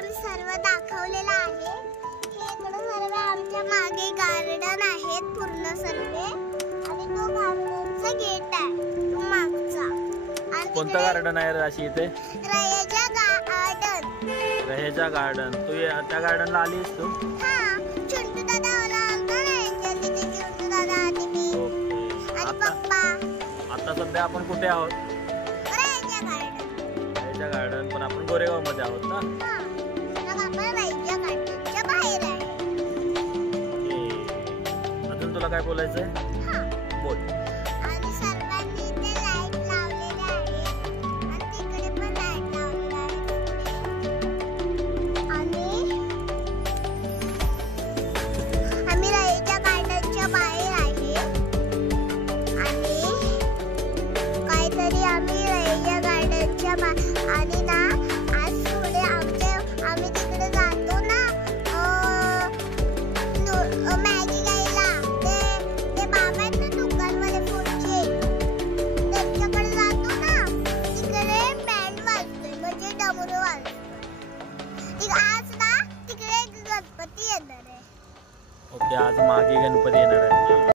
आम्ही सर्व दाखवलेलं आहे। हे इकडे सर्व आमच्या मागे गार्डन आहेत पूर्ण सर्व आणि तो गार्डनचा गेट आहे तो मागचा। आणि कोणतं गार्डन आहे राशी इथे? रयेजा गार्डन। रयेजा गार्डन। तू त्या गार्डनला आलीस तू? हां, छोटू दादा आला होता ना, एंजल दीदी, छोटू दादा आणि मी आणि पप्पा। आता सध्या आपण कुठे आहोत? रयेजा गार्डन। रयेजा गार्डन, पण आपण गोरेगाव मध्ये आहोत ना? हां, मग आपण रयेजा गार्डनच्या बाहेर आहे। अजून तुला काय बोलायचंय? हां, बोल। आणि सर्वांनी इथे लाईट लावलेले आहे आणि तिकडे पण लाईट लावलेले आहे। आणि आम्ही रयेजा गार्डनच्या बाहेर आहे आणि काहीतरी आम्ही रयेजा गार्डनच्या आणि ना आज पुढे आम्ही तिकडे जातो ना मॅगी घ्यायला। ते बाबा आहेत ना दुकानमध्ये फूडचे, त्यांच्याकडे जातो ना, तिकडे बँड वाजतोय म्हणजे डमरू वाजतोय। आज ना तिकडे गणपती येणार आहे। ओके, आज मागे गणपती येणार आहे।